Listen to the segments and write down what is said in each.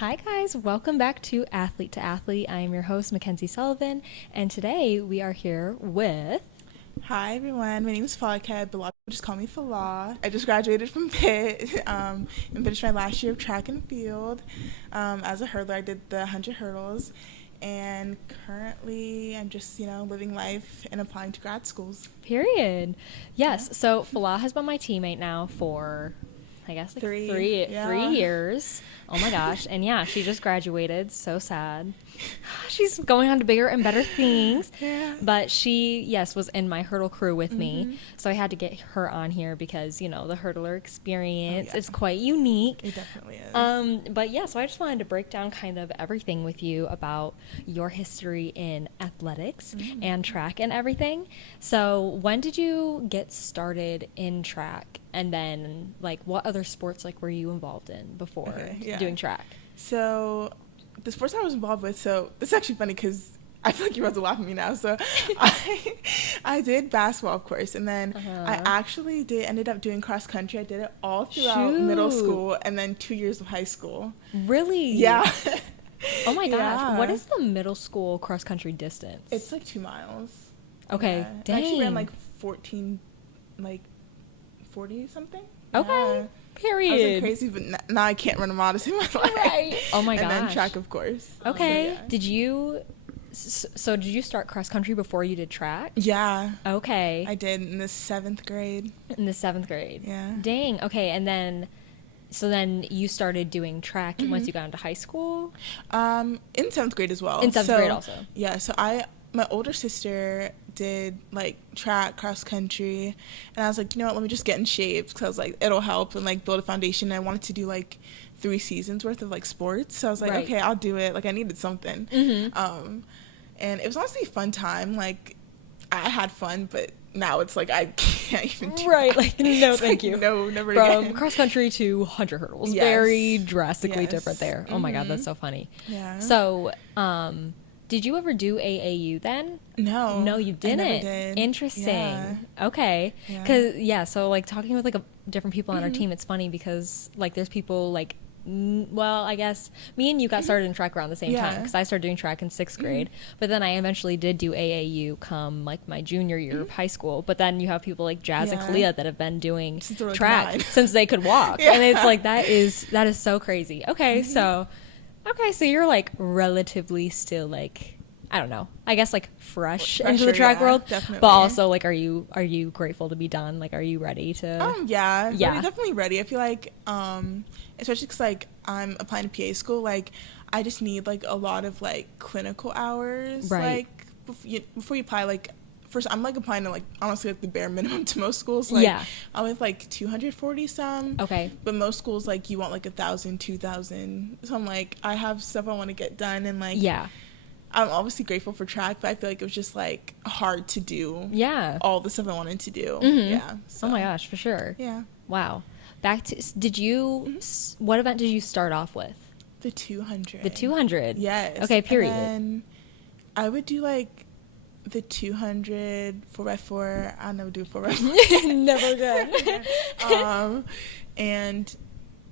Hi guys, welcome back to Athlete to Athlete. I am your host, Mackenzie Sullivan, and today we are here with... Hi everyone, my name is Folake, but a lot of people just call me Fala. I just graduated from Pitt and finished my last year of track and field. As a hurdler, I did the 100 hurdles, and currently I'm just, living life and applying to grad schools. Period. Yes, yeah. So Fala has been my teammate now for... I guess like three years. Oh my gosh. And yeah, she just graduated. So sad. She's going on to bigger and better things. Yeah. But she, yes, was in my hurdle crew with me. So I had to get her on here because, the hurdler experience is quite unique. It definitely is. But yeah, so I just wanted to break down kind of everything with you about your history in athletics and track and everything. So when did you get started in track? And then, what other sports, were you involved in before doing track? So, the sports I was involved with, it's actually funny because I feel like you're about to laugh at me now. So, I did basketball, of course, and then I actually ended up doing cross country. I did it all throughout middle school and then 2 years of high school. Really? Yeah. Oh my gosh. What is the middle school cross country distance? It's 2 miles. Okay. Yeah. Dang. I actually ran 40 something. Okay. Yeah. Period. I was crazy, but now I can't run a mile in my life. Right. Oh my gosh. And then track, of course. Okay. Did you start cross country before you did track? Yeah. Okay. I did in the 7th grade. In the 7th grade. Yeah. Dang. Okay. And then, then you started doing track once you got into high school? In 7th grade as well. In 7th grade also. Yeah. So my older sister did track, cross country, and I was like, you know what, let me just get in shape because I was like, it'll help and build a foundation. And I wanted to do 3 seasons worth of sports, so I was like, okay, I'll do it. I needed something. And it was honestly a fun time. I had fun, but now it's I can't even do that. No, thank you. No, never From again. cross country to 100 hurdles. Yes. Very drastically Yes. different there. Oh my God, that's so funny. Yeah. So, did you ever do AAU then? No. No, you didn't. I never did. Interesting. Yeah. Okay. Yeah. Cause so talking with different people on our team, it's funny because there's people well, I guess me and you got started in track around the same time because I started doing track in 6th grade. But then I eventually did do AAU come my junior year of high school. But then you have people like Jazz and Kalia that have been doing track since they could walk, and it's that is so crazy. Okay, so you're relatively still I don't know. I guess fresh into the track world, definitely. But also are you grateful to be done? Are you ready to? Yeah. Definitely ready. I feel especially because I'm applying to PA school. I just need a lot of clinical hours. Right. Before you apply, first I'm applying to honestly the bare minimum to most schools. I'm with 240 some. Okay. But most schools you want 1,000, 2,000. So I'm I have stuff I want to get done and yeah. I'm obviously grateful for track, but I feel it was just hard to do. Yeah. All the stuff I wanted to do. Mm-hmm. Yeah. So. Oh my gosh, for sure. Yeah. Wow. Back to what event did you start off with? The 200. The 200. Yes. Okay. Period. And I would do the 200 4x4. I'll never do 4x4. Never good. And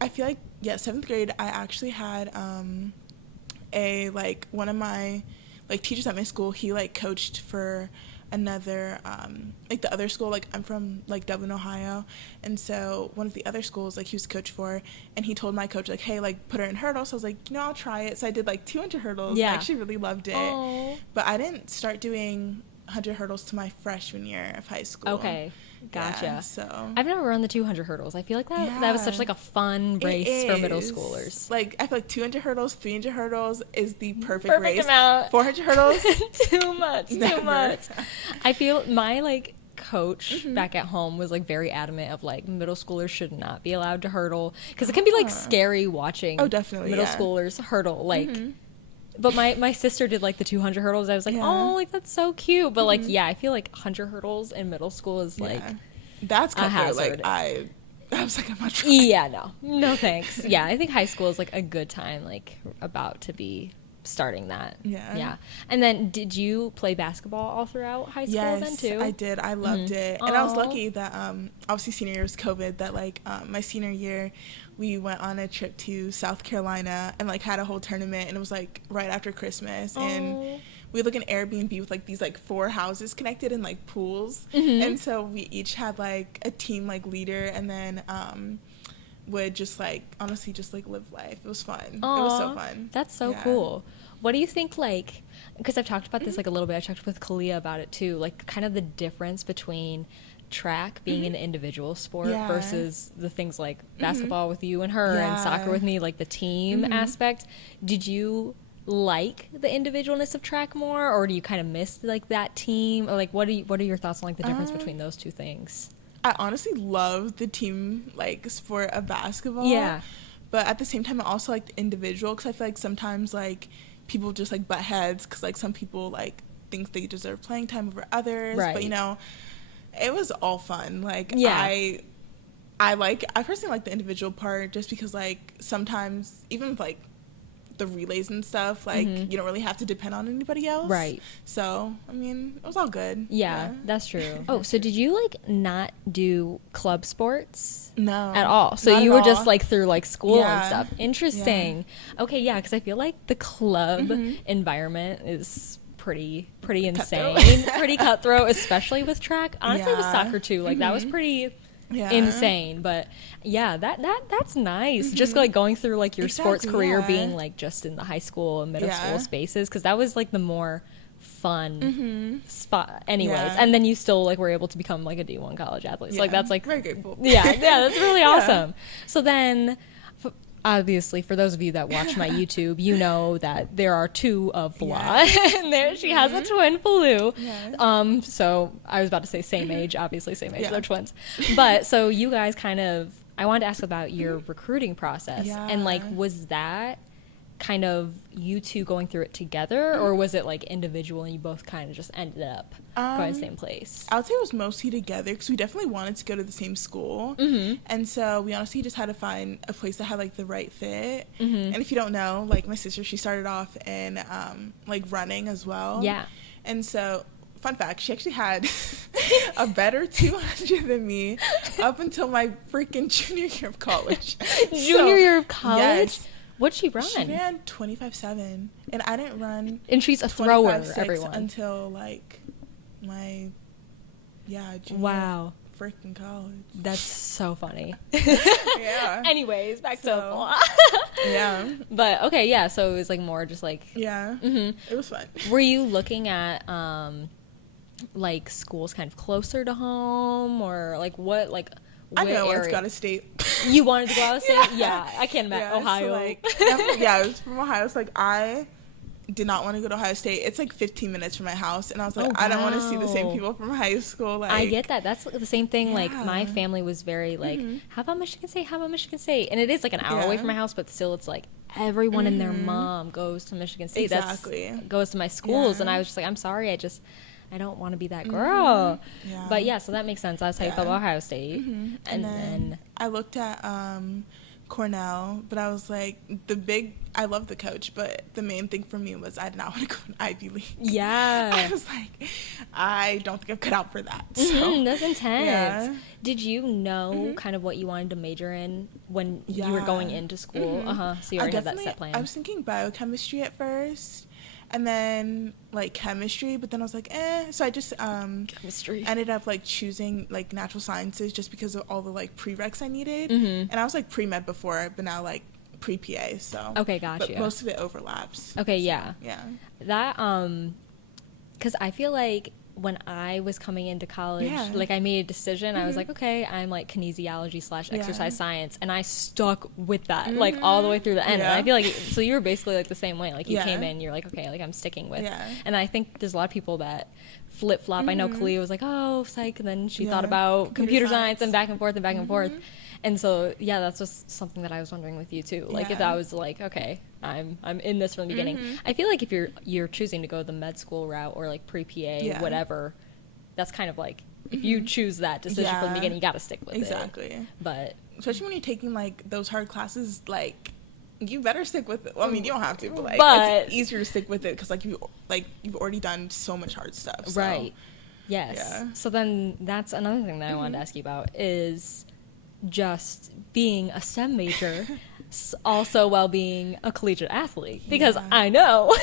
I feel 7th grade I actually had a one of my teachers at my school. He coached for another the other school. I'm from Dublin, Ohio, and so one of the other schools he was a coach for, and he told my coach hey, put her in hurdles. So I was I'll try it. So I did 200 hurdles. Yeah. I actually really loved it. Aww. But I didn't start doing 100 hurdles to my freshman year of high school. Okay. Gotcha. Yeah, so I've never run the 200 hurdles. I feel that was such a fun race for middle schoolers. I feel 200 hurdles, 300 hurdles is the perfect race. Amount. 400 hurdles, too much. I feel my coach back at home was very adamant of middle schoolers should not be allowed to hurdle because it can be scary watching. Oh, definitely. Middle schoolers hurdle But my sister did the 200 hurdles. I was oh, that's so cute. But I feel 100 hurdles in middle school is that's a hazard. I was I'm not trying. Yeah, no thanks. Yeah, I think high school is a good time, about to be starting that. Yeah. And then did you play basketball all throughout high school then too? Yes, I did. I loved it. And I was lucky that obviously senior year was COVID, that my senior year we went on a trip to South Carolina and like had a whole tournament, and it was like right after Christmas. And we had like an Airbnb with like these like 4 houses connected and like pools. And so we each had like a team like leader, and then would just like honestly just like live life. It was fun. It was so fun. That's so cool. What do you think, like, because I've talked about this like a little bit, I talked with Kalia about it too, like kind of the difference between track being an individual sport versus the things like basketball with you and her and soccer with me, like the team aspect. Did you like the individualness of track more, or do you kind of miss like that team, or like what are your thoughts on like the difference between those two things? I honestly love the team like sport of basketball. Yeah. But at the same time, I also like the individual, because I feel like sometimes like people just like butt heads, because like some people like think they deserve playing time over others. Right. But you know, it was all fun. Like I personally like the individual part, just because like sometimes even with like the relays and stuff, like you don't really have to depend on anybody else, right? So I mean, it was all good. Yeah. That's true. Oh, so did you like not do club sports? No, at all. So you were just like through like school and stuff. Interesting. Okay, yeah, because I feel like the club environment is pretty insane, pretty cutthroat, especially with track. Honestly, with soccer too. Like that was pretty insane. But yeah, that's nice. Just like going through like your sports career being like just in the high school and middle school spaces, because that was like the more fun spot anyways. And then you still like were able to become like a D1 college athlete. So like that's like very grateful. Yeah, that's really awesome. So then obviously, for those of you that watch my YouTube, you know that there are 2 of Fla, and there she has a twin, Falu. So I was about to say same age, obviously same age, they're twins. But so you guys kind of, I wanted to ask about your recruiting process, and like, was that kind of you two going through it together, or was it like individual and you both kind of just ended up going to the same place? I would say it was mostly together, because we definitely wanted to go to the same school, and so we honestly just had to find a place that had like the right fit. And if you don't know, like my sister, she started off in like running as well, and so fun fact, she actually had a better 200 than me up until my freaking junior year of college. Year of college? Yes. What'd she run? She ran 25.7, and I didn't run. And she's a thrower, everyone. Until like my junior freaking college. That's so funny. Yeah. Anyways, back to yeah. But okay, yeah. So it was like more just like it was fun. Were you looking at like schools kind of closer to home, or like what like? I know I wanted to go out of state. You wanted to go out of state? Yeah, I can't imagine. Ohio. So like, it was from Ohio. It's like I did not want to go to Ohio State. It's like 15 minutes from my house, and I was like, I don't want to see the same people from high school. Like, I get that. That's the same thing. Like my family was very like, how about Michigan State? How about Michigan State? And it is like an hour away from my house, but still, it's like everyone and their mom goes to Michigan State. Exactly. Goes to my schools, and I was just like, I'm sorry, I don't want to be that girl. But yeah, so that makes sense. That's how you felt about Ohio State. And then I looked at Cornell, but I was like, I love the coach, but the main thing for me was I did not want to go to Ivy League. Yeah. I was like, I don't think I'm cut out for that. So, that's intense. Yeah. Did you know kind of what you wanted to major in when you were going into school? So you already had that set plan. I was thinking biochemistry at first, and then like chemistry, but then I was like, so I just chemistry ended up like choosing like natural sciences, just because of all the like prereqs I needed. And I was like pre-med before, but now like pre-PA, so okay, gotcha. But most of it overlaps. Okay, so, yeah that because I feel like when I was coming into college, like I made a decision. I was like, okay, I'm like kinesiology / exercise science, and I stuck with that like all the way through the end. And I feel like so you were basically like the same way. Like you came in, you're like, okay, like I'm sticking with. And I think there's a lot of people that flip flop. I know Kalia was like, oh, psych, and then she thought about computer science and back and forth and back and forth. And so that's just something that I was wondering with you too. Like if I was like, okay, I'm in this from the beginning. I feel like if you're choosing to go the med school route or like pre-PA, whatever, that's kind of like if you choose that decision from the beginning, you got to stick with it. Exactly. But especially when you're taking like those hard classes, like you better stick with it. Well, I mean, you don't have to, but like it's easier to stick with it because like you've already done so much hard stuff. So. Right. Yes. Yeah. So then that's another thing that I wanted to ask you about is just being a STEM major also while being a collegiate athlete, because I know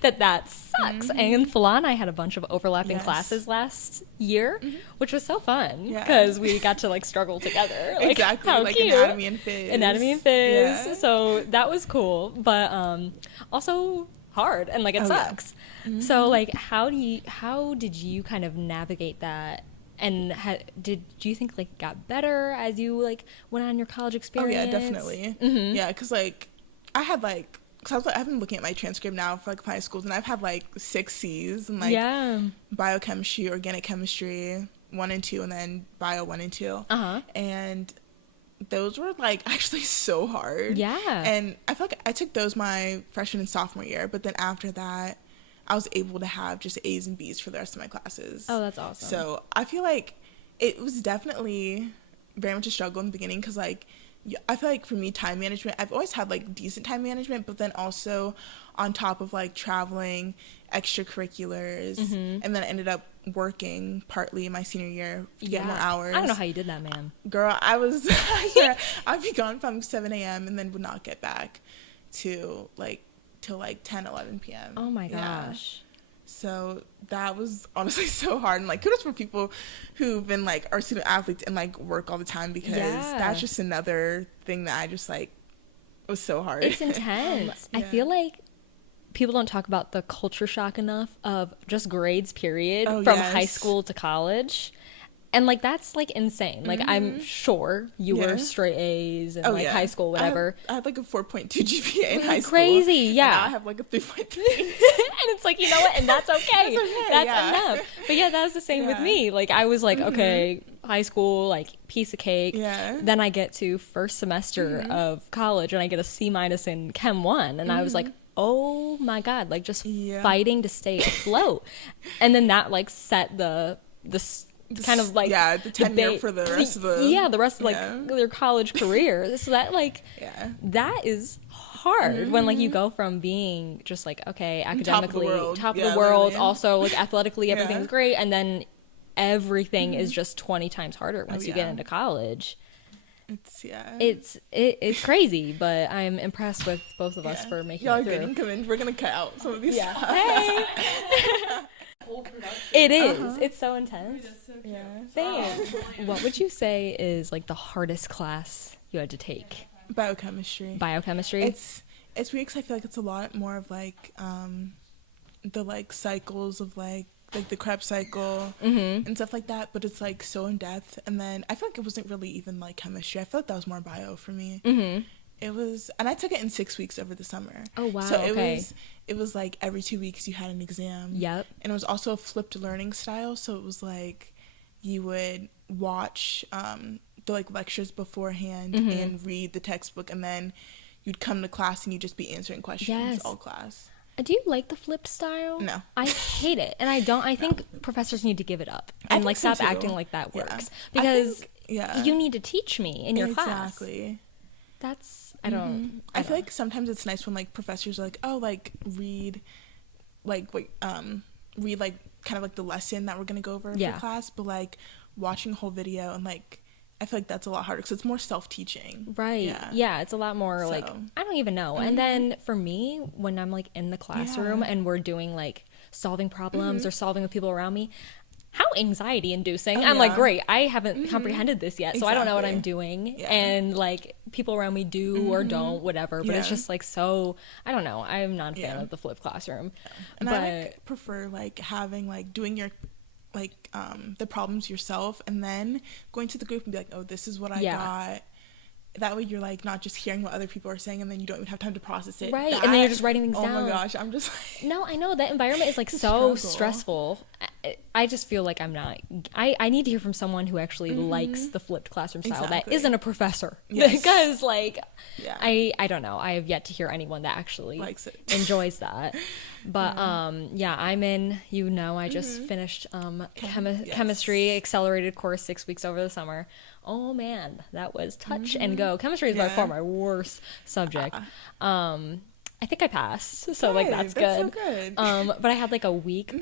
that sucks. And Fala and I had a bunch of overlapping classes last year, which was so fun because we got to like struggle together. Like, exactly, how like cute. anatomy and phys. Yeah. So that was cool, but also hard, and like it sucks. So like how did you kind of navigate that? And do you think like it got better as you like went on your college experience? Oh yeah, definitely. Yeah, because like I had like, I've been looking at my transcript now for like 5 schools, and I've had like 6 C's and like biochemistry, organic chemistry 1 and 2, and then bio 1 and 2. And those were like actually so hard. Yeah. And I feel like I took those my freshman and sophomore year, but then after that I was able to have just A's and B's for the rest of my classes. Oh, that's awesome. So I feel like it was definitely very much a struggle in the beginning, because like I feel like for me, time management, I've always had like decent time management, but then also on top of like traveling, extracurriculars, and then I ended up working partly my senior year to get more hours. I don't know how you did that, man. Girl, I'd be gone from 7 a.m. and then would not get back to like till like 10, 11 p.m. Oh my gosh. So that was honestly so hard, and like kudos for people who've been like are student athletes and like work all the time, because that's just another thing that I just like was so hard. It's intense. I feel like people don't talk about the culture shock enough of just grades period from high school to college. And like that's like insane. Like I'm sure you were straight A's in like high school, whatever. I had like a 4.2 GPA in high school. Crazy, yeah. And now I have like a 3.3. And it's like, you know what? And that's okay. That's enough. But yeah, that was the same with me. Like I was like, okay, high school, like piece of cake. Yeah. Then I get to first semester of college and I get a C- in Chem 1, and I was like, oh my God, like just fighting to stay afloat. And then that like set the kind of like the tenure for the rest of the rest of like their college career. So that like that is hard when like you go from being just like, okay, academically top of the world, also like athletically everything's great, and then everything is just 20 times harder once you get into college. It's crazy, but I'm impressed with both of us for making it through. Y'all come in. We're gonna cut out some of these stuff. Hey. It is. It's so intense. Thanks. What would you say is like the hardest class you had to take? Biochemistry. It's weird because I feel like it's a lot more of like the like cycles of like the Krebs cycle and stuff like that, but it's like so in depth. And then I feel like it wasn't really even like chemistry. I feel like that was more bio for me. It was, and I took it in 6 weeks over the summer. Oh wow! So it was like every 2 weeks you had an exam. Yep. And it was also a flipped learning style, so it was like you would watch the like lectures beforehand and read the textbook, and then you'd come to class and you'd just be answering questions all class. Do you like the flipped style? No. I hate it, and I don't. I think professors need to give it up and like stop acting like that works, because you need to teach me in your class. Exactly. That's I don't. I feel like sometimes it's nice when like professors are like, oh, like read like read like kind of like the lesson that we're gonna go over for class, but like watching a whole video, and like I feel like that's a lot harder because it's more self-teaching. Right. Yeah, it's a lot more like I don't even know. And then for me, when I'm like in the classroom and we're doing like solving problems or solving with people around me, how anxiety inducing. I'm like, great, I haven't comprehended this yet, so I don't know what I'm doing. And like people around me do or don't, whatever, but it's just like, so I don't know, I'm not a fan of the flipped classroom. And I like prefer like having like doing your like the problems yourself and then going to the group and be like, oh, this is what I got. That way you're like not just hearing what other people are saying and then you don't even have time to process it. Right. And then you're just writing things down. Oh my gosh, I'm just like, no, I know that environment is like so stressful. I just feel like I'm not, I need to hear from someone who actually likes the flipped classroom style that isn't a professor. Because like I don't know, I have yet to hear anyone that actually likes it, enjoys that. But I'm in, I just finished chemistry accelerated course 6 weeks over the summer. Oh man, that was touch and go. Chemistry is by far my worst subject. I think I passed, so like that's good. So good. But I had like a week,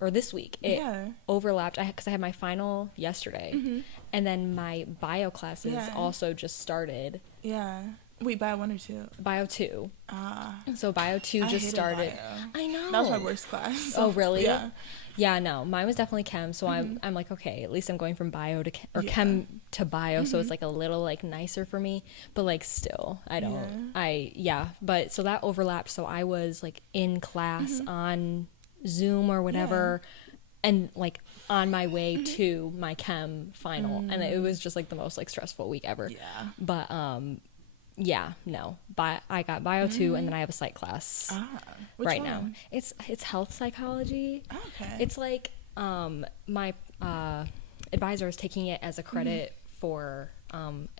or this week, it overlapped because I had my final yesterday, And then my bio classes Yeah. also just started. Yeah. Wait, bio 1 or 2? Bio 2. So bio 2 I just hated started. bio. I know. That was my worst class. Oh, really? Yeah. Yeah, no. Mine was definitely chem, so I'm like, okay, at least I'm going from bio to chem, or Yeah. chem to bio, so it's like a little like nicer for me, but like still, I don't. But so that overlapped, so I was like in class on Zoom or whatever. And like on my way to my chem final, and it was just like the most like stressful week ever. Yeah. But no. I got bio 2, and then I have a psych class Which now. one? It's health psychology. Okay. It's like my advisor is taking it as a credit for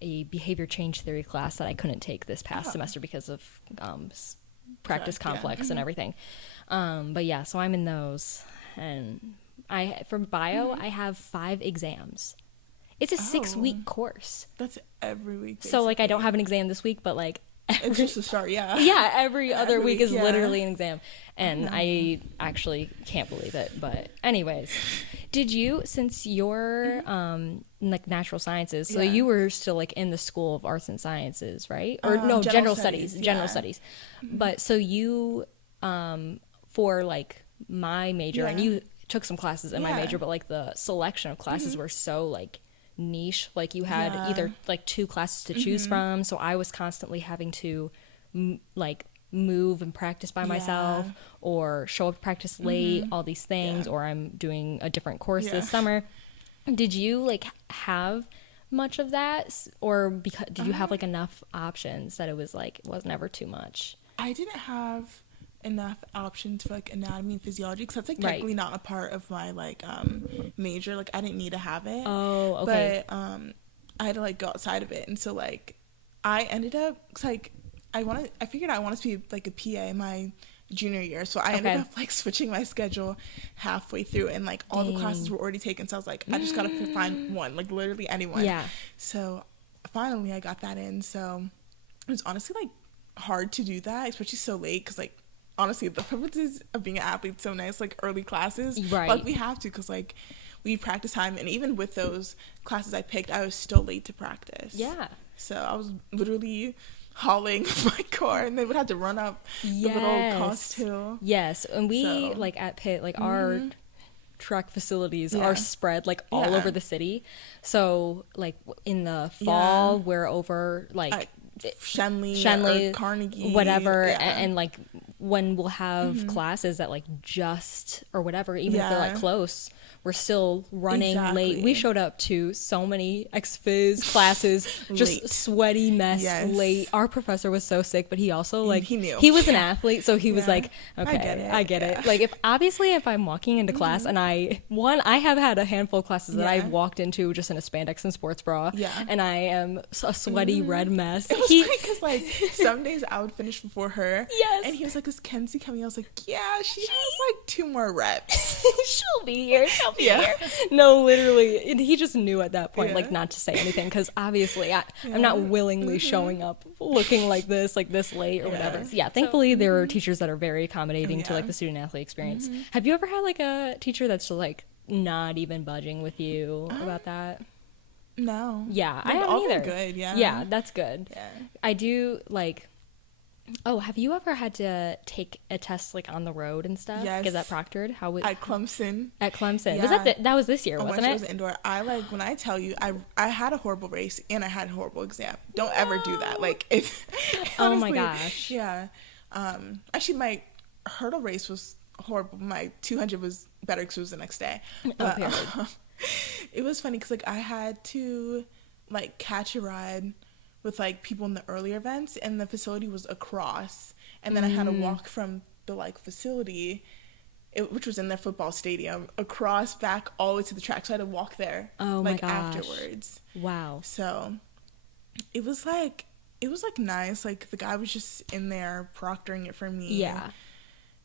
a behavior change theory class that I couldn't take this past semester because of practice conflicts and everything. But yeah, so I'm in those, and from bio I have 5 exams. It's a 6-week course. That's every week. So like I don't basically. have an exam this week, but like It's just a start, yeah. yeah, every other Every week week, is yeah. literally an exam, and I actually can't believe it. But anyways, did you, since you're like natural sciences, so you were still like in the School of Arts and Sciences, right? Or no, general studies, general studies. But so you for like my major, and you took some classes in my major, but like the selection of classes were so like niche. Like you had either like 2 classes to choose from, so I was constantly having to like move and practice by myself, or show up to practice late, all these things, or I'm doing a different course this summer. Did you like have much of that, or did you have like enough options that it was like it was never too much? I didn't have enough options for like anatomy and physiology, because that's like technically not a part of my like major. Like I didn't need to have it. Oh, okay. But I had to like go outside of it, and so like I ended up like I figured I wanted to be like a PA my junior year, so I ended up like switching my schedule halfway through, and like all the classes were already taken, so I was like, I just gotta find one, like literally anyone. Yeah. So finally I got that in. So it was honestly like hard to do that, especially so late, because like honestly the purposes of being an athlete so nice, like early classes, like we have to, because like we practice time, and even with those classes I picked, I was still late to practice. So I was literally hauling my car, and they would have to run up the little cost hill. And we like at Pitt, like our track facilities are spread like all over the city. So like in the fall we're over like Shenley, Carnegie, whatever, and like when we'll have classes that like just or whatever, even if they're like close, we're still running late. We showed up to so many ex-phys classes just sweaty mess late. Our professor was so sick, but he also like he knew he was an athlete, so he was like, okay, I get it. Like if I'm walking into class, and I have had a handful of classes that I've walked into just in a spandex and sports bra, and I am a sweaty red mess. It was funny because like some days I would finish before her, and he was like, is Kenzie coming? I was like, yeah, she has like 2 more reps. She'll be here. Here. No, literally, he just knew at that point like not to say anything, because obviously I'm not willingly showing up looking like this late or whatever. So, thankfully there are teachers that are very accommodating to like the student athlete experience. Have you ever had like a teacher that's like not even budging with you about that? No. Yeah, I haven't either. Good. Yeah, that's good. I do like. Oh, have you ever had to take a test like on the road and stuff? Yes. Get that proctored? How was at Clemson? At Clemson, was that was this year, wasn't it? It was indoor. I like when I tell you, I had a horrible race and I had a horrible exam. Don't ever do that. Like if. Oh my gosh. Yeah. Actually, my hurdle race was horrible. My 200 was better because it was the next day. But, it was funny because like I had to like catch a ride with like people in the earlier events, and the facility was across, and then I had to walk from the like facility, which was in their football stadium, across back all the way to the track, so I had to walk there like afterwards. Wow. So it was like nice, like the guy was just in there proctoring it for me,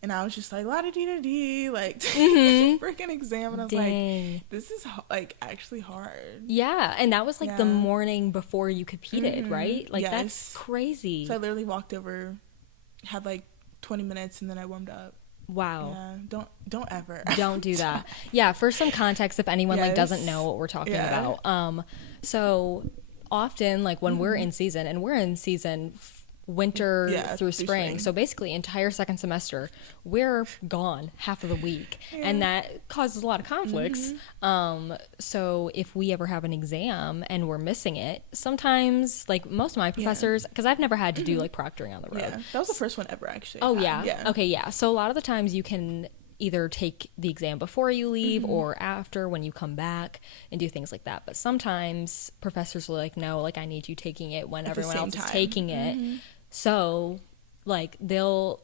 and I was just like la-da-dee-da-dee, like freaking exam, and I was like, this is like actually hard. Yeah, and that was like the morning before you competed, right? Like that's crazy. So I literally walked over, had like 20 minutes, and then I warmed up. Wow. Yeah, don't ever. Don't do that. Yeah, for some context, if anyone like doesn't know what we're talking about. So often like when we're in season, and we're in season winter through spring, so basically entire second semester we're gone half of the week, and that causes a lot of conflicts. So if we ever have an exam and we're missing it, sometimes like most of my professors, because I've never had to do like proctoring on the road. That was the first one ever, actually. Oh yeah. Okay, yeah, so a lot of the times you can either take the exam before you leave or after when you come back and do things like that. But sometimes professors are like, no, like I need you taking it when everyone else is taking it. So like they'll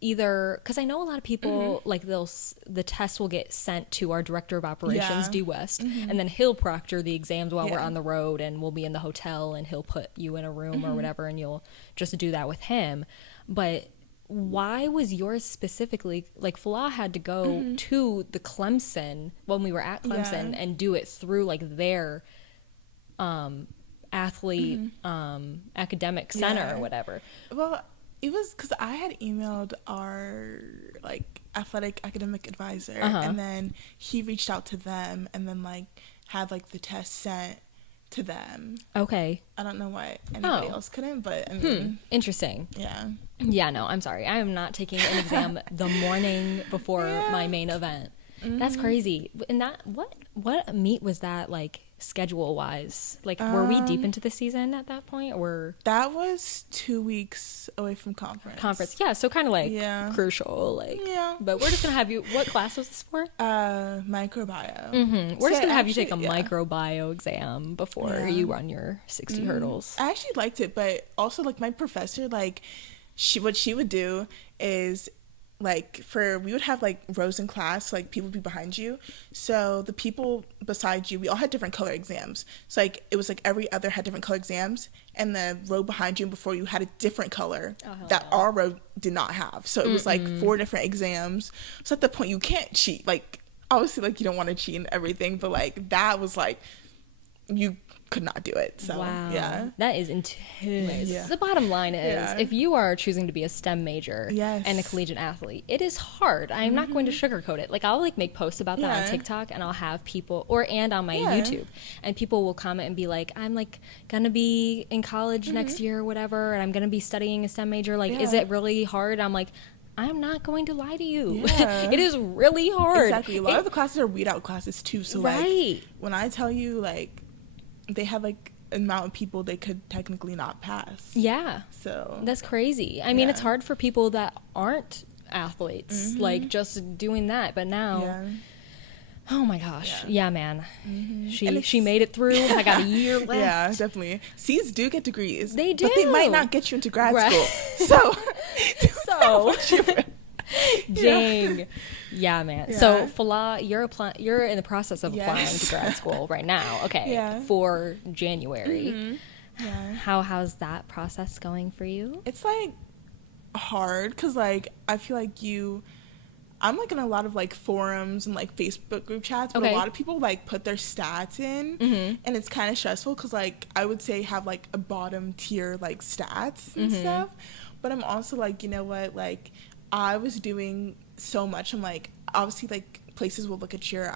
either, because I know a lot of people like the test will get sent to our director of operations, D West, and then he'll proctor the exams while we're on the road, and we'll be in the hotel and he'll put you in a room or whatever, and you'll just do that with him. But why was yours specifically, like Folake had to go to the Clemson when we were at Clemson and do it through like their athlete academic center or whatever? Well, it was because I had emailed our like athletic academic advisor, and then he reached out to them and then like had like the test sent to them. Okay. I don't know why anybody else couldn't, but I mean, interesting. Yeah, no, I'm sorry, I am not taking an exam the morning before my main event. That's crazy. And that what meet was that like schedule wise? Like were we deep into the season at that point, or that was 2 weeks away from conference? Yeah, so kind of like crucial, like but we're just gonna have you, what class was this for? Microbiome. We're just gonna have you take a microbio exam before you run your 60 hurdles. I actually liked it, but also like my professor, like what she would do is like we would have like rows in class, like people would be behind you, so the people beside you, we all had different color exams, so like it was like every other had different color exams, and the row behind you and before you had a different color that our row did not have, so it was like 4 different exams. So at the point you can't cheat, like obviously like you don't want to cheat and everything, but like that was like you could not do it. So that is intense. The bottom line is if you are choosing to be a STEM major and a collegiate athlete, it is hard. I'm not going to sugarcoat it. Like I'll like make posts about that on TikTok, and I'll have people and on my YouTube, and people will comment and be like, I'm like gonna be in college next year or whatever, and I'm gonna be studying a STEM major, like is it really hard? I'm like, I'm not going to lie to you. It is really hard. Exactly. A lot of the classes are readout classes too, so like when I tell you like they have like an amount of people they could technically not pass. So that's crazy. I mean, it's hard for people that aren't athletes, like just doing that. But now, oh my gosh, man, she made it through. I got a year left. Yeah, definitely. C's do get degrees. They do, but they might not get you into grad school. So. Dang. Yeah, man. So Folake, you're in the process of applying to grad school right now. Okay. For January. How's that process going for you? It's like hard because like I feel like I'm like in a lot of like forums and like Facebook group chats, but a lot of people like put their stats in, and it's kind of stressful because like I would say have like a bottom tier like stats and stuff, but I'm also like, you know what, like I was doing so much. I'm like, obviously like places will look at your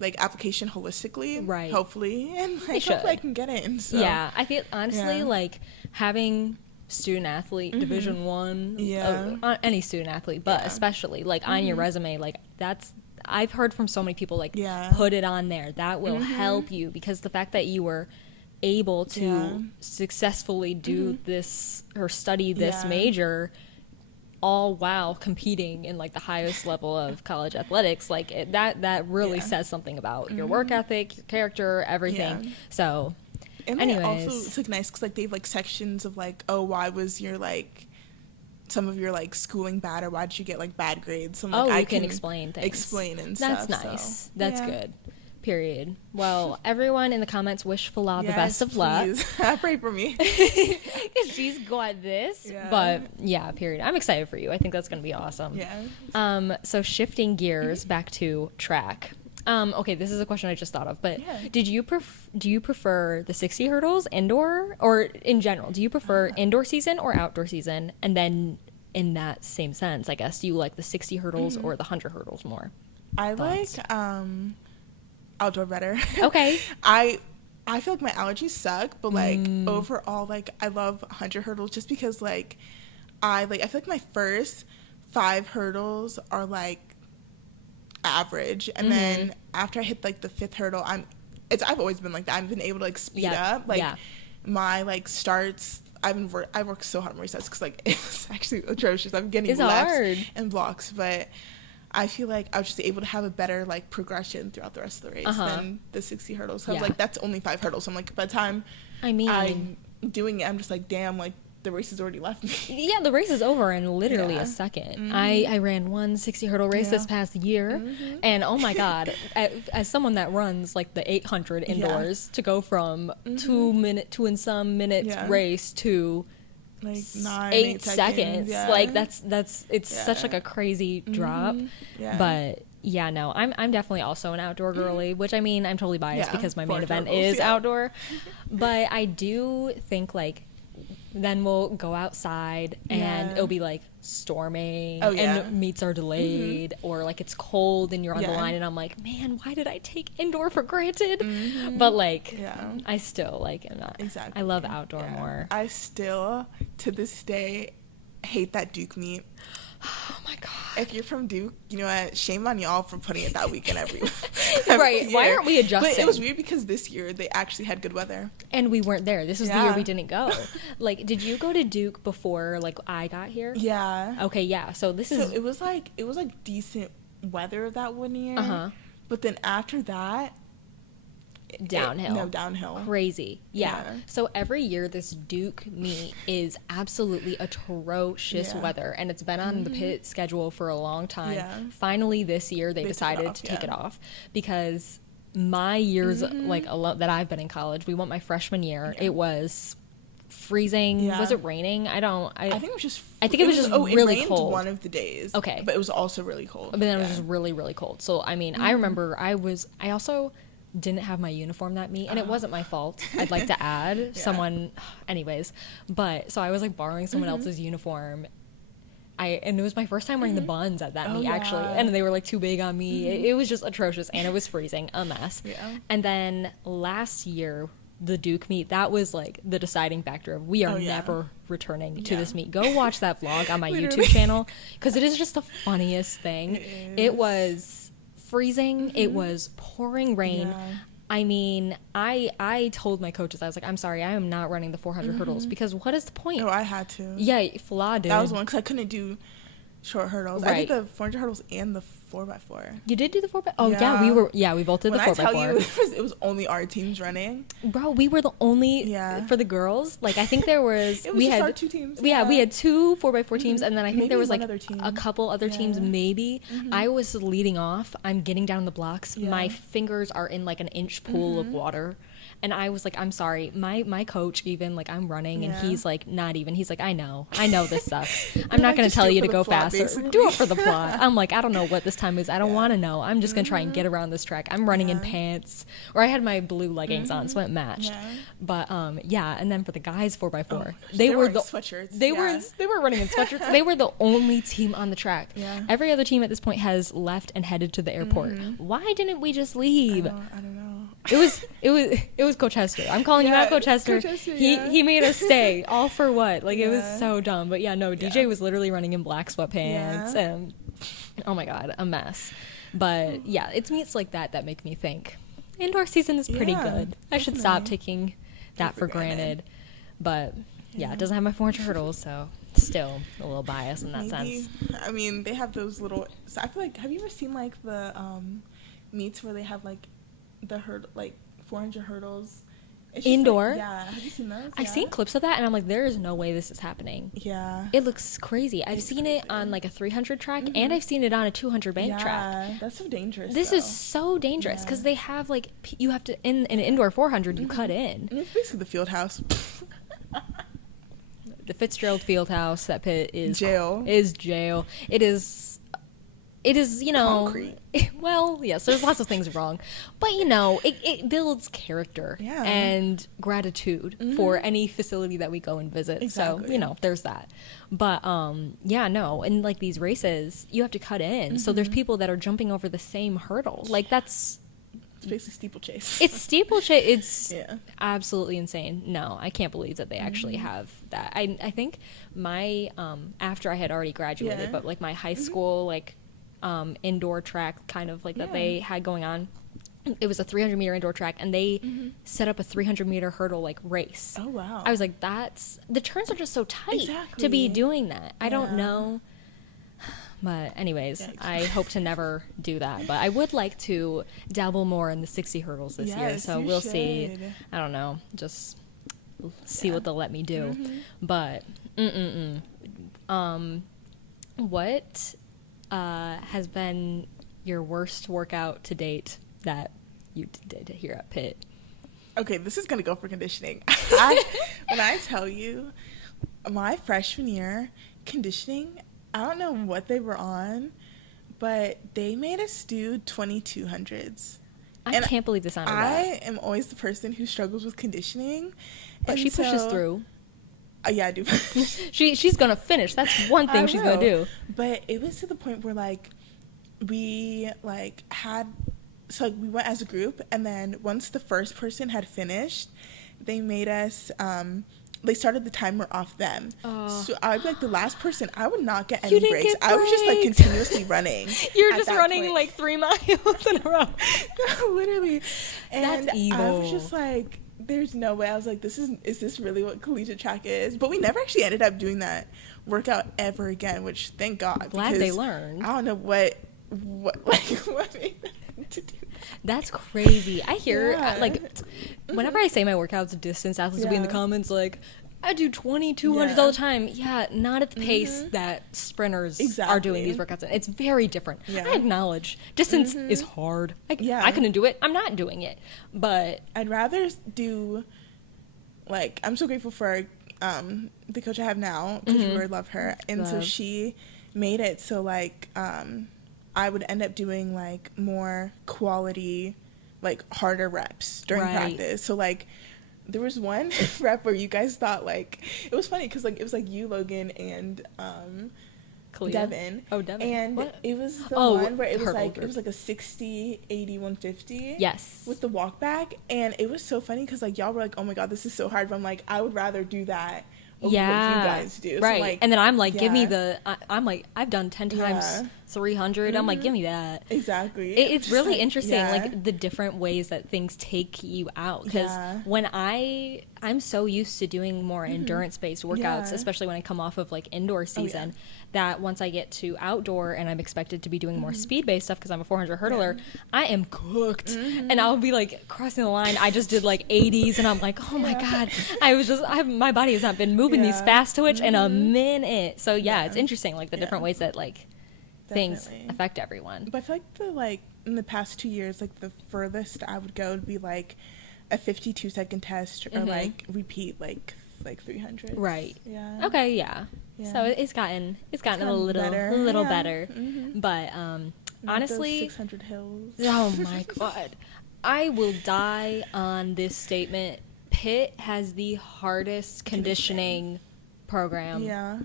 like application holistically, right? Hopefully, and like hopefully I can get in. So. Yeah, I feel honestly like having student athlete Division I, any student athlete, but especially like on your resume, like I've heard from so many people like put it on there. That will help you, because the fact that you were able to successfully do this or study this major all while competing in like the highest level of college athletics, like that really says something about your work ethic, your character, everything. So and anyways, also it's like nice because like they have like sections of like, oh, why was your like some of your like schooling bad, or why did you get like bad grades? So, like, I can explain things. And that's stuff. Nice. So, that's good. Period. Well, everyone in the comments wish Folake the best of luck. Pray for me. Because she's got this. But yeah, period. I'm excited for you. I think that's going to be awesome. So shifting gears back to track. Okay, this is a question I just thought of, but do you prefer the 60 hurdles indoor or in general? Do you prefer indoor season or outdoor season? And then in that same sense, I guess. Do you like the 60 hurdles or the 100 hurdles more? I Thoughts? like outdoor better. Okay. I feel like my allergies suck, but like overall, like I love 100 hurdles just because like I feel like my first 5 hurdles are like average, and then after I hit like the 5th hurdle, I've always been like that. I've been able to like speed up. Like my like starts. I worked so hard on my restarts because like it's actually atrocious. I'm getting lefts and blocks, but I feel like I was just able to have a better like progression throughout the rest of the race than the 60 hurdles. So like that's only 5 hurdles. So I'm like, by the time I'm doing it, I'm just like, damn, like the race has already left me. Yeah, the race is over in literally a second. I ran one 60 hurdle race this past year, and oh my god, as someone that runs like the 800 indoors, to go from 2 and some minutes race to like 8 seconds, like that's it's such like a crazy drop. But yeah, no, I'm definitely also an outdoor girly, which I mean I'm totally biased because my main event is outdoor, but I do think like then we'll go outside and it'll be like storming and meets are delayed or like it's cold and you're on the line, and I'm like, man, why did I take indoor for granted? But like I still like am not I love outdoor more. I still to this day hate that Duke meet. Oh my god. If you're from Duke, you know what? Shame on y'all for putting it that weekend every right. year. Why aren't we adjusting? But it was weird because this year they actually had good weather. And we weren't there. This was the year we didn't go. Like, did you go to Duke before like I got here? Yeah. Okay, yeah. So it was like decent weather that one year. But then after that, downhill. Crazy. Yeah. So every year this Duke meet is absolutely atrocious weather, and it's been on the pit schedule for a long time. Finally this year they decided to take it off because my years like that I've been in college, we went my freshman year, it was freezing. Was it raining? I think it was just really cold one of the days. Okay. But it was also really cold. But then it was just really, really cold. So I mean, I remember I also didn't have my uniform that meet, and it wasn't my fault. I'd like to add someone anyways, but so I was like borrowing someone else's uniform. And it was my first time wearing the buns at that meet actually, and they were like too big on me. It was just atrocious, and it was freezing, a mess. And then last year the Duke meet, that was like the deciding factor of we are never returning to this meet. Go watch that vlog on my YouTube channel because it is just the funniest thing. It was freezing. It was pouring rain. I mean, I told my coaches, I was like, I'm sorry, I am not running the 400 hurdles because what is the point? No, I had to. Yeah, Fla did. That was one because I couldn't do short hurdles. I did the 400 hurdles and the 4x4. You did do the 4x4? Oh yeah, we both did the 4x4. When I tell you it was only our teams running. Bro, we were the only for the girls. Like I think there was, we had our 2 teams. Yeah, we had 2 4x4 teams, and then I think there was like a couple other teams maybe. I was leading off. I'm getting down the blocks. My fingers are in like an inch pool of water. And I was like, I'm sorry. My coach even, like, I'm running, and he's like, not even. He's like, I know this sucks. I'm not going to tell you to go faster. Basically. Do it for the plot. I'm like, I don't know what this time is. I don't want to know. I'm just going to try and get around this track. I'm running in pants. Or I had my blue leggings on, so it matched. But, and then for the guys 4x4, they were the sweatshirts. They were running in sweatshirts. They were the only team on the track. Every other team at this point has left and headed to the airport. Why didn't we just leave? I don't know. It was Coach Hester. I'm calling you out, Coach Hester. He made us stay. All for what? Like it was so dumb. But DJ was literally running in black sweatpants and oh my god, a mess. But yeah, it's meets like that make me think indoor season is pretty good. I should stop taking that for granted. But it doesn't have my 400 hurdles, so still a little biased in that sense. I mean, they have those little. So I feel like, have you ever seen like the meets where they have like the 400 hurdles indoor? Like, have you seen those? I've seen clips of that, and I'm like, there is no way this is happening. It looks crazy. I've seen it on like a 300 track, and I've seen it on a 200 bank track. That's so dangerous. This is so dangerous because they have like you have to in an indoor 400 you cut in. And it's basically the field house. The Fitzgerald Field House, that pit is jail. It is it is, you know, concrete. Well, yes, there's lots of things wrong, but you know, it builds character and gratitude for any facility that we go and visit. Exactly. So, you know, there's that. But yeah, no, and like these races, you have to cut in. So there's people that are jumping over the same hurdle. Like it's basically steeplechase. It's steeplechase. It's absolutely insane. No, I can't believe that they actually have that. I think my after I had already graduated, but like my high school like indoor track kind of like that they had going on, it was a 300-meter indoor track, and they set up a 300-meter hurdle like race. Oh wow. I was like, that's, the turns are just so tight to be doing that. I don't know, but anyways, I hope to never do that, but I would like to dabble more in the 60 hurdles this year, so we'll see. I don't know, just see what they'll let me do. But what has been your worst workout to date that you did here at Pitt? Okay, this is gonna go for conditioning. When I tell you, my freshman year conditioning, I don't know what they were on, but they made us do 2200s. I can't believe the sound of that. I am always the person who struggles with conditioning, but she pushes through. Yeah, I do. She's gonna finish. That's one thing she's gonna do. But it was to the point where like we like had, so like, we went as a group, and then once the first person had finished, they made us they started the timer off them. So I would be like the last person. I would not get any breaks. I was just like continuously running. You're just running like 3 miles in a row. Literally. And that's evil. I was just like, there's no way. I was like, is this really what collegiate track is? But we never actually ended up doing that workout ever again, which thank God. Glad they learned. I don't know what made them to do that. That's crazy. I hear like whenever I say my workouts, distance athletes will be in the comments like, I do 2200s all the time. Yeah, not at the pace that sprinters are doing these workouts. It's very different. I acknowledge distance is hard. I couldn't do it. I'm not doing it. But I'd rather do, like, I'm so grateful for the coach I have now, because we really love her. And so she made it so, like, I would end up doing, like, more quality, like, harder reps during practice. So, like, there was one rep where you guys thought, like, it was funny because, like, it was, like, you, Logan, and Devin. Oh, Devin. And it was the one where it was, like, a 60, 80, 150. Yes. With the walk back. And it was so funny because, like, y'all were like, oh, my God, this is so hard. But I'm like, I would rather do that over what you guys do. Right. So, like, and then I'm like, give me the, I'm like, I've done 10 times 300. I'm like, give me that. Exactly. It's really interesting, like, the different ways that things take you out. Because when I'm so used to doing more endurance-based workouts, especially when I come off of, like, indoor season, that once I get to outdoor and I'm expected to be doing more speed-based stuff because I'm a 400 hurdler, I am cooked. And I'll be, like, crossing the line. I just did, like, 80s, and I'm like, oh, my God. My body has not been moving these fast twitch in a minute. So, it's interesting, like, the different ways that, like, things affect everyone. But I feel like in the past 2 years, like, the furthest I would go would be, like, a 52-second test or, like, repeat, like 300. Right. Yeah. Okay, yeah. So it's gotten a little better. But honestly, 600 hills. Oh my God. I will die on this statement. Pitt has the hardest conditioning program. Yeah.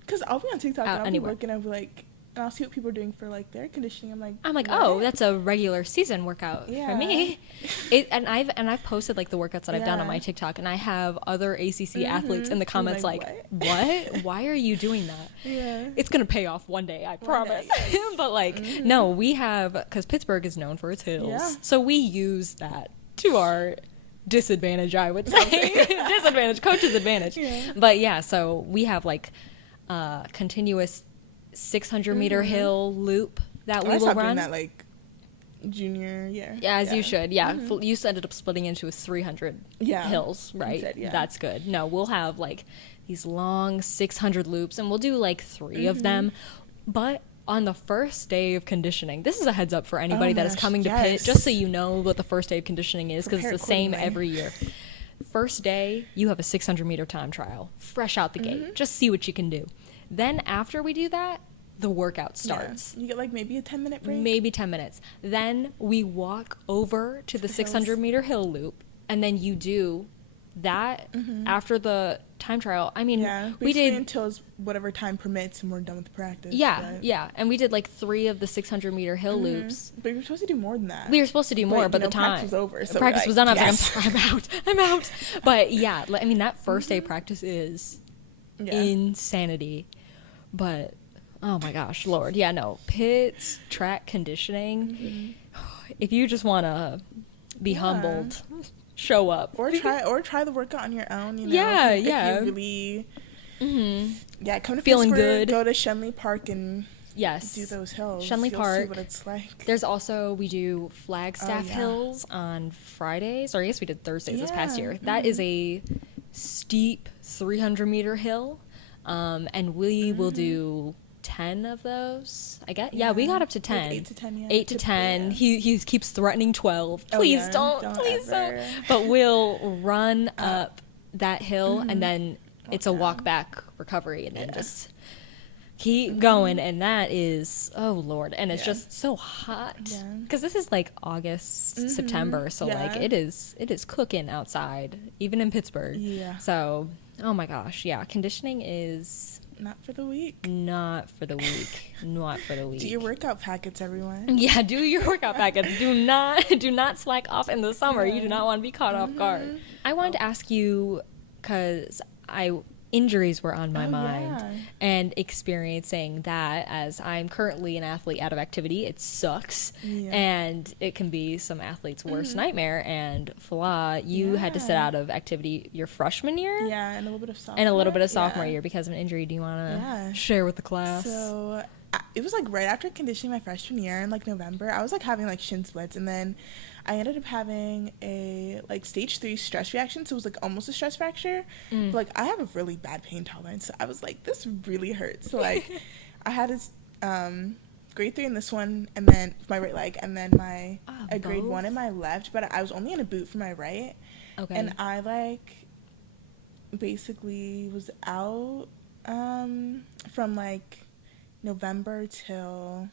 Because I'll be on TikTok and I'll be anywhere. looking, I'll be like, and I'll see what people are doing for, like, their conditioning. I'm like, oh, that's a regular season workout for me. And I've posted, like, the workouts that I've done on my TikTok, and I have other ACC athletes in the comments like, what? Why are you doing that? It's gonna pay off one day, I promise. But, like, no, we have, because Pittsburgh is known for its hills, so we use that to our disadvantage, I would say. Coach's advantage. But so we have, like, continuous 600-meter hill loop that we will run. Doing that, like, junior year. As you should. You ended up splitting into 300 hills, right? That's good. No, we'll have, like, these long 600 loops, and we'll do, like, 3 of them. But on the first day of conditioning, this is a heads up for anybody that is coming to Pitt, just so you know what the first day of conditioning is, because it's the same every year. First day, you have a 600-meter time trial, fresh out the gate. Just see what you can do. Then after we do that, the workout starts. You get like maybe a 10-minute break. Maybe 10 minutes. Then we walk over to the 600-meter hill loop, and then you do that after the time trial. I mean, we did until it's whatever time permits and we're done with the practice. Yeah. And we did like 3 of the 600-meter hill loops. But you were supposed to do more than that. We were supposed to do more, but the time practice was over. So practice was done. I was yes. like, I'm out. But yeah, I mean, that first day practice is insanity. But oh my gosh, Lord, yeah, no, pits, track conditioning. If you just want to be humbled, show up or try the workout on your own. You know, if you really, come to feeling Pittsburgh, good. Go to Shenley Park and do those hills. Shenley Park. See what it's like. There's also we do Flagstaff hills on Fridays, or I guess we did Thursdays this past year. That is a steep 300-meter hill, and we will do 10 of those, I guess. Yeah, we got up to 10. Like 8 to 10, 8 to 10. Yeah. He keeps threatening 12. Please don't. Ever. But we'll run up that hill, and then it's a walk back recovery, and then just keep going. And that is, oh Lord, and it's just so hot because this is like August, September, so like it is cooking outside, even in Pittsburgh. So oh my gosh, conditioning is not for the weak. Not for the weak. Do your workout packets, everyone. Yeah, do your workout packets. Do not slack off in the summer. You do not want to be caught off guard. I wanted to ask you, because injuries were on my mind, and experiencing that as I'm currently an athlete out of activity, it sucks, and it can be some athlete's worst nightmare. And you had to sit out of activity your freshman year, and a little bit of sophomore, year because of an injury. Do you want to share with the class? So it was like right after conditioning my freshman year in like November. I was like having like shin splits, and then I ended up having a like stage 3 stress reaction, so it was like almost a stress fracture. But like I have a really bad pain tolerance, so I was like, this really hurts. So like I had this grade 3 in this one, and then my right leg, and then a grade 1 in my left. But I was only in a boot for my right. Okay. And I like basically was out from like November till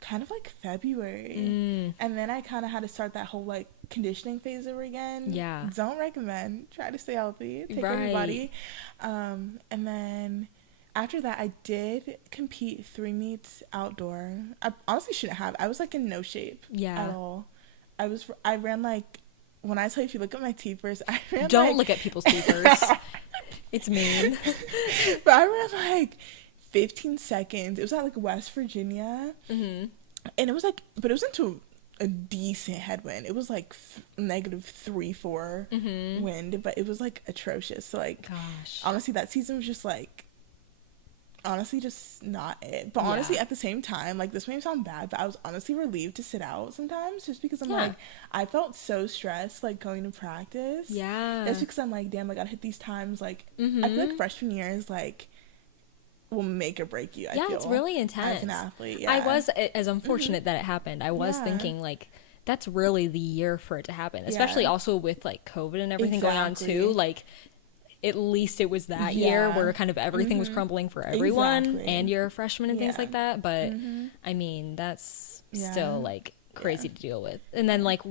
kind of like February, and then I kind of had to start that whole like conditioning phase over again. Don't recommend. Try to stay healthy, take care of your body. And then after that I did compete 3 meets outdoor. I honestly shouldn't have. I was like in no shape at all. I ran like, when I tell you, if you look at my T-first, I ran don't look at people's T-first. It's mean. But I ran like 15 seconds. It was at like West Virginia, and it was like, but it was into a decent headwind. It was like -3-4 wind, but it was like atrocious. So like, gosh, honestly, that season was just like, honestly, just not it. But honestly, at the same time, like, this may sound bad, but I was honestly relieved to sit out sometimes, just because I'm like, I felt so stressed like going to practice. It's because I'm like, damn, I gotta hit these times. Like, I feel like freshman year is like, will make or break you. I feel, it's really intense as an athlete. I was, as unfortunate that it happened, I was thinking like, that's really the year for it to happen, especially also with like COVID and everything going on too. Like, at least it was that year where kind of everything was crumbling for everyone, and you're a freshman and things like that. But I mean, that's still like crazy to deal with. And then like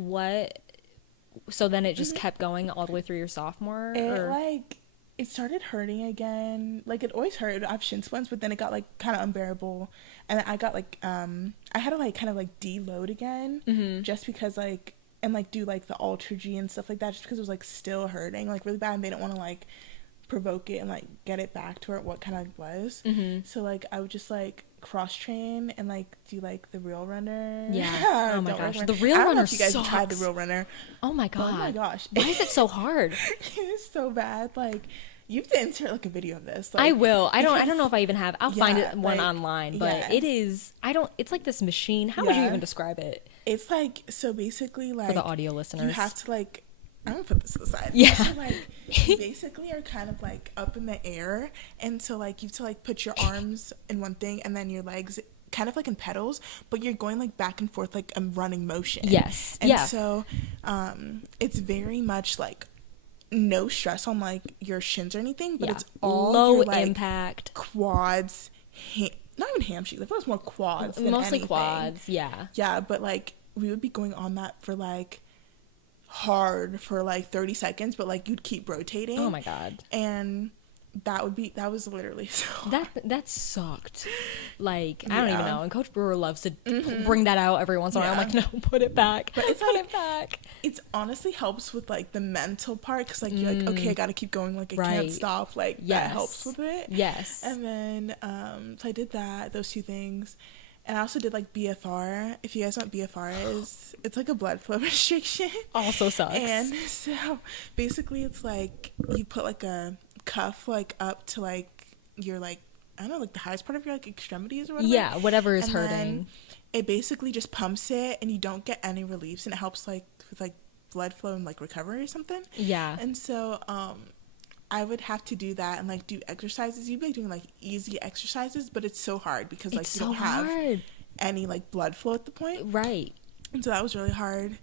so then it just kept going all the way through your sophomore? It started hurting again. Like, it always hurt. I have shin splints, but then it got like kind of unbearable, and I got like I had to like kind of like deload again, just because like, and like do like the Ultra G and stuff like that, just because it was like still hurting like really bad, and they didn't want to like provoke it and like get it back to what kind of was. So like I would just like cross train and like do like the Real Runner. Oh my gosh, the Real Runner. I don't know if you guys have tried the Real Runner. Oh my god. Oh my gosh. Why is it so hard? It's so bad. Like, you have to insert like a video of this. Like, I will. I don't know if I even have. I'll find it one online, but it is. It's like this machine. How would you even describe it? It's like, so basically, like, for the audio listeners, you have to like, I'm gonna put this to the side. Like, you basically are kind of like up in the air, and so like you have to like put your arms in one thing and then your legs kind of like in pedals, but you're going like back and forth like a running motion. And so it's very much like no stress on like your shins or anything, but it's all low your, like, impact quads, not even hamstrings. I thought it was more quads than mostly anything. quads. Yeah. Yeah, but like we would be going on that for like hard for like 30 seconds, but like you'd keep rotating. Oh my god. And that was literally so hard. That sucked. Like, I don't even know. And Coach Brewer loves to bring that out every once in a while. I'm like, no, put it back. But it's put like, it back. It honestly helps with like the mental part, because like you're like, okay, I gotta keep going, like I can't stop. Like that helps with it. Yes. And then so I did those two things. And I also did like BFR. If you guys know what BFR is, it's like a blood flow restriction. Also sucks. And so basically it's like you put like a cuff like up to like your like, I don't know, like the highest part of your like extremities or whatever. Yeah, whatever is and hurting. Then it basically just pumps it, and you don't get any reliefs, and it helps like with like blood flow and like recovery or something. Yeah. And so I would have to do that and like do exercises. You'd be like doing like easy exercises, but it's so hard because like you don't have any like blood flow at the point. Right. And so that was really hard.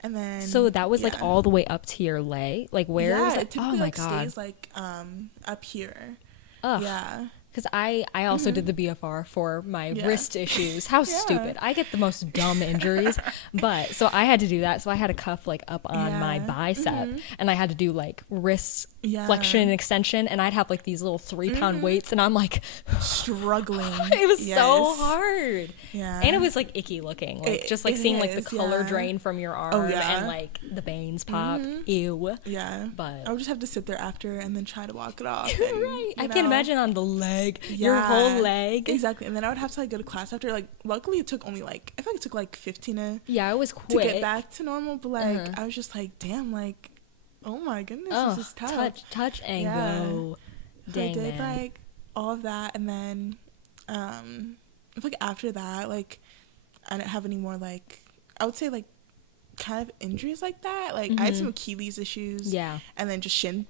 And then so that was like all the way up to your leg. Like where is it? Oh my god. Stays like up here. Ugh. Yeah. Because I also did the BFR for my wrist issues. How stupid. I get the most dumb injuries. But so I had to do that. So I had a cuff like up on my bicep. And I had to do like wrist flexion and extension. And I'd have like these little 3-pound weights. And I'm like struggling. It was so hard. Yeah. And it was like icky looking. Like just like seeing like the color drain from your arm and like the veins pop. Ew. Yeah. But I would just have to sit there after and then try to walk it off. And, right. I can imagine on the leg. Your whole leg. Exactly. And then I would have to like go to class after. Like luckily it took only like, I feel like it took like 15 it was quick to get back to normal, but like I was just like, damn, like, oh my goodness, this is tough. Touch and go. Dang, so I did like all of that, and then I feel like after that, like I didn't have any more like, I would say like kind of injuries like that. Like I had some Achilles issues. Yeah. And then just shin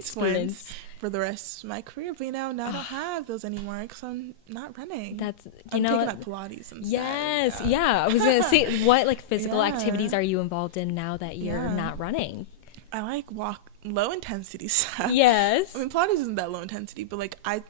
splints for the rest of my career. But now I don't have those anymore because I'm not running. I'm taking up Pilates instead. Yes. Yeah. I was gonna say, what like physical activities are you involved in now that you're not running? I like low intensity stuff. Yes. I mean, Pilates isn't that low intensity, but like I've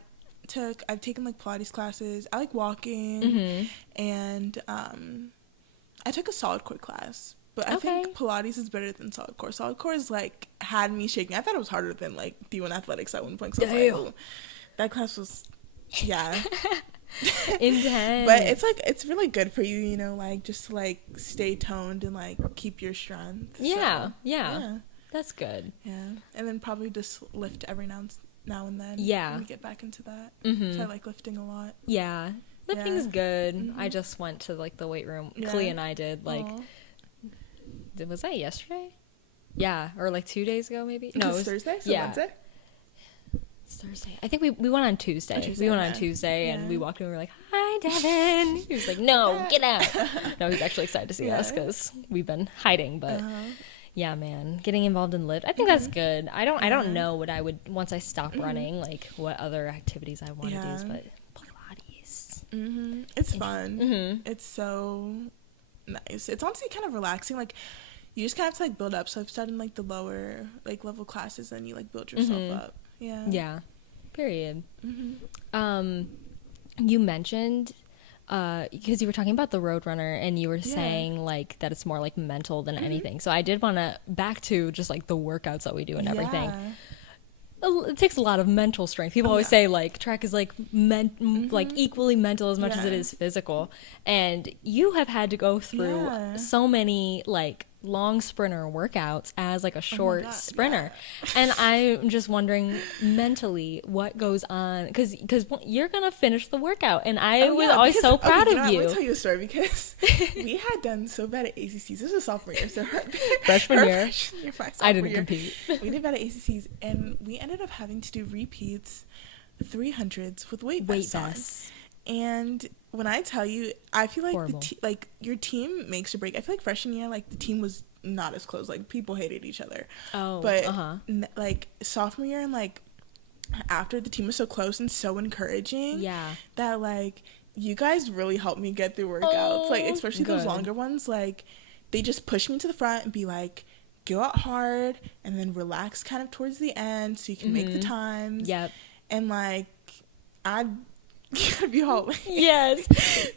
taken like Pilates classes. I like walking, and I took a solid core class. But I think Pilates is better than solid core. Solid core is like had me shaking. I thought it was harder than like D1 athletics at one point. So I was like, that class was, intense. But it's like it's really good for you, you know, like just to like stay toned and like keep your strength. Yeah. That's good. Yeah, and then probably just lift every now and then. Yeah, when we get back into that. So I like lifting a lot. Yeah, lifting's good. I just went to like the weight room. Clea and I did like. Was that yesterday? Yeah, or like 2 days ago maybe. No, it was Thursday. So Wednesday. It's Thursday. I think we went on Tuesday. We went on Tuesday and we walked in and we were like, "Hi, Devin." He was like, "No, get out." No, he's actually excited to see us because we've been hiding. But yeah, man, getting involved in lift, I think that's good. I don't know what I would once I stop running, like what other activities I want to do, but Pilates. It's fun. It's so nice. It's honestly kind of relaxing. Like you just kind of have to like build up. So I've started in like the lower like level classes, and you like build yourself up. Yeah. Period. You mentioned because you were talking about the Roadrunner and you were saying like that it's more like mental than anything. So I did want to back to just like the workouts that we do and everything. It takes a lot of mental strength. People always say like track is like like equally mental as much as it is physical. And you have had to go through so many like long sprinter workouts as like a short sprinter. And I'm just wondering mentally what goes on because you're gonna finish the workout, and I was always so proud of you. Let me tell you a story because we had done so bad at ACCs. This was sophomore year, so freshman year I didn't year, compete. We did bad at ACCs, and we ended up having to do repeats 300s with weight vests. And when I tell you, I feel like like your team makes or break. I feel like freshman year, like the team was not as close. Like people hated each other. But like sophomore year and like after, the team was so close and so encouraging. Yeah. That like you guys really helped me get through workouts. Like especially those longer ones. Like they just push me to the front and be like, go out hard and then relax kind of towards the end so you can make the times. Yep. And like I'd be all yes.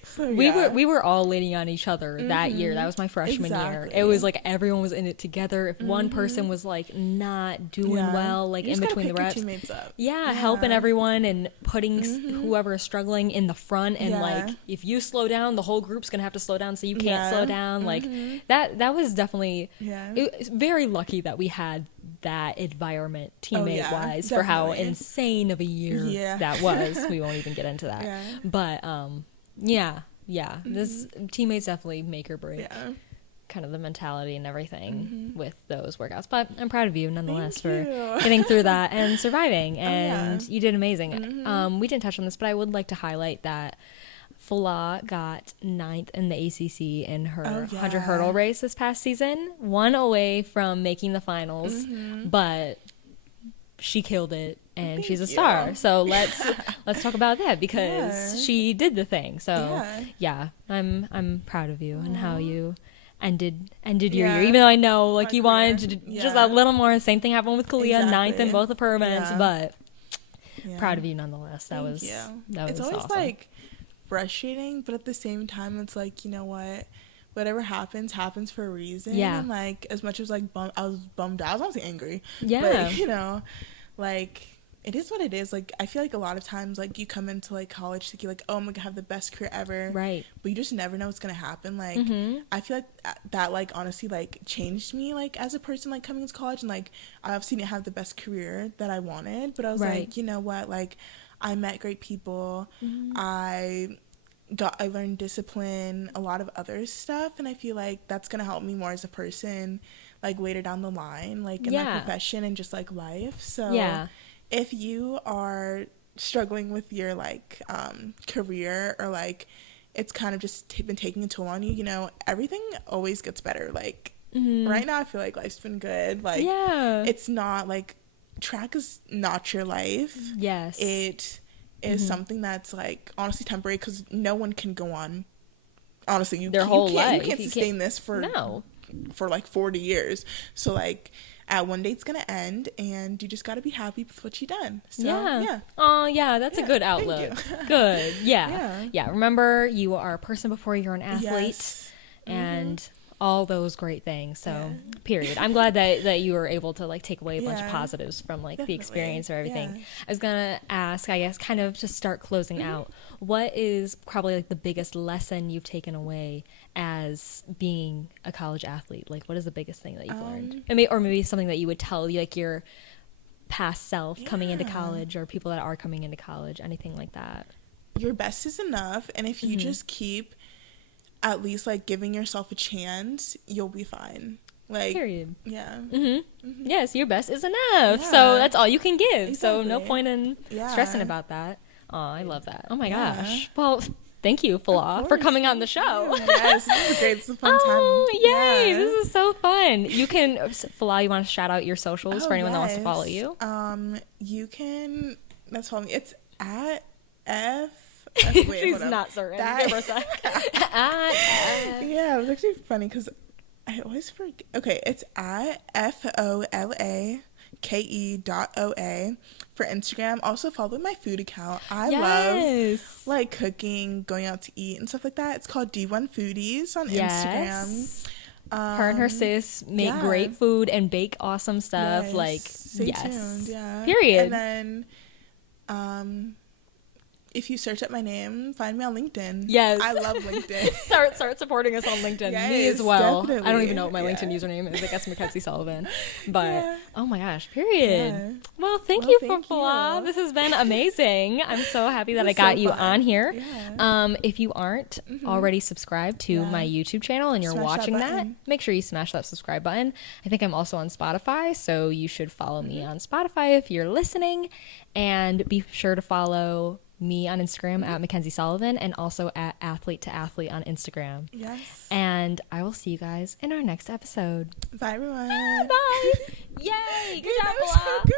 So, we were all leaning on each other that year. That was my freshman year. It was like everyone was in it together. If one person was like not doing well, like in between the reps, helping everyone and putting whoever is struggling in the front, and like if you slow down, the whole group's gonna have to slow down, so you can't slow down. Like that was definitely it was very lucky that we had that environment teammate wise for how insane of a year that was. We won't even get into that, but this teammates definitely make or break kind of the mentality and everything with those workouts. But I'm proud of you nonetheless for getting through that and surviving, and you did amazing. We didn't touch on this, but I would like to highlight that Folake got 9th in the ACC in her 100 hurdle race this past season, 1 away from making the finals, but she killed it, and she's a star. So let's talk about that, because she did the thing. So I'm proud of you and how you ended your year, even though I know like you wanted to just a little more. Same thing happened with Kalia, 9th in both of her events, but proud of you nonetheless. That was it's always awesome. like frustrating, but at the same time it's like, you know what, whatever happens for a reason. And like as much as like I was bummed out, I was honestly angry, but you know, like it is what it is. Like I feel like a lot of times like you come into like college thinking like, oh, I'm gonna have the best career ever, right? But you just never know what's gonna happen. Like I feel like that like honestly like changed me like as a person, like coming into college, and like I obviously didn't have the best career that I wanted, but I was like, you know what, like I met great people. I learned discipline, a lot of other stuff, and I feel like that's gonna help me more as a person, like later down the line, like in my profession and just like life. So if you are struggling with your like career, or like it's kind of just been taking a toll on you, you know, everything always gets better. Like right now I feel like life's been good. Like it's not like track is not your life. It is something that's like honestly temporary, because no one can go on honestly their whole life. You can't sustain this for like 40 years. So like at one day it's gonna end, and you just gotta be happy with what you done. So that's a good outlook. Good. Remember, you are a person before you're an athlete, and all those great things. So period. I'm glad that you were able to like take away a bunch of positives from like the experience or everything. I was gonna ask, I guess, kind of to start closing out, what is probably like the biggest lesson you've taken away as being a college athlete? Like what is the biggest thing that you've learned? Or maybe something that you would tell like your past self coming into college, or people that are coming into college, anything like that. Your best is enough, and if you just keep at least like giving yourself a chance, you'll be fine. Like period. Yes, your best is enough. So that's all you can give. So no point in stressing about that. Oh, I love that. Oh my gosh. Well, thank you, Folake, for coming on the show. Yes, this is great. This is a fun time. Oh, yay. This is so fun. You can, Folake, you want to shout out your socials for anyone that wants to follow you? You can, let's follow me. It's at wait, she's not certain. Give her a sec. Yeah, it was actually funny because I always forget. Okay, it's at FOLAKE.OA for Instagram. Also follow my food account. I love like cooking, going out to eat and stuff like that. It's called D1 Foodies on Instagram. Her and her sis make great food and bake awesome stuff. Like stay tuned. Period. And then if you search up my name, find me on LinkedIn. Yes. I love LinkedIn. Start supporting us on LinkedIn. Me as well. Definitely. I don't even know what my LinkedIn username is. I guess Mackenzie Sullivan. But oh my gosh, period. Yeah. Well, thank you, Folake. This has been amazing. I'm so happy that I got you on here. Yeah. If you aren't already subscribed to my YouTube channel and you're watching that, make sure you smash that subscribe button. I think I'm also on Spotify, so you should follow me on Spotify if you're listening. And be sure to follow me on Instagram at Mackenzie Sullivan, and also at Athlete to Athlete on Instagram. Yes. And I will see you guys in our next episode. Bye, everyone. Bye. Yay. Good job, Folake.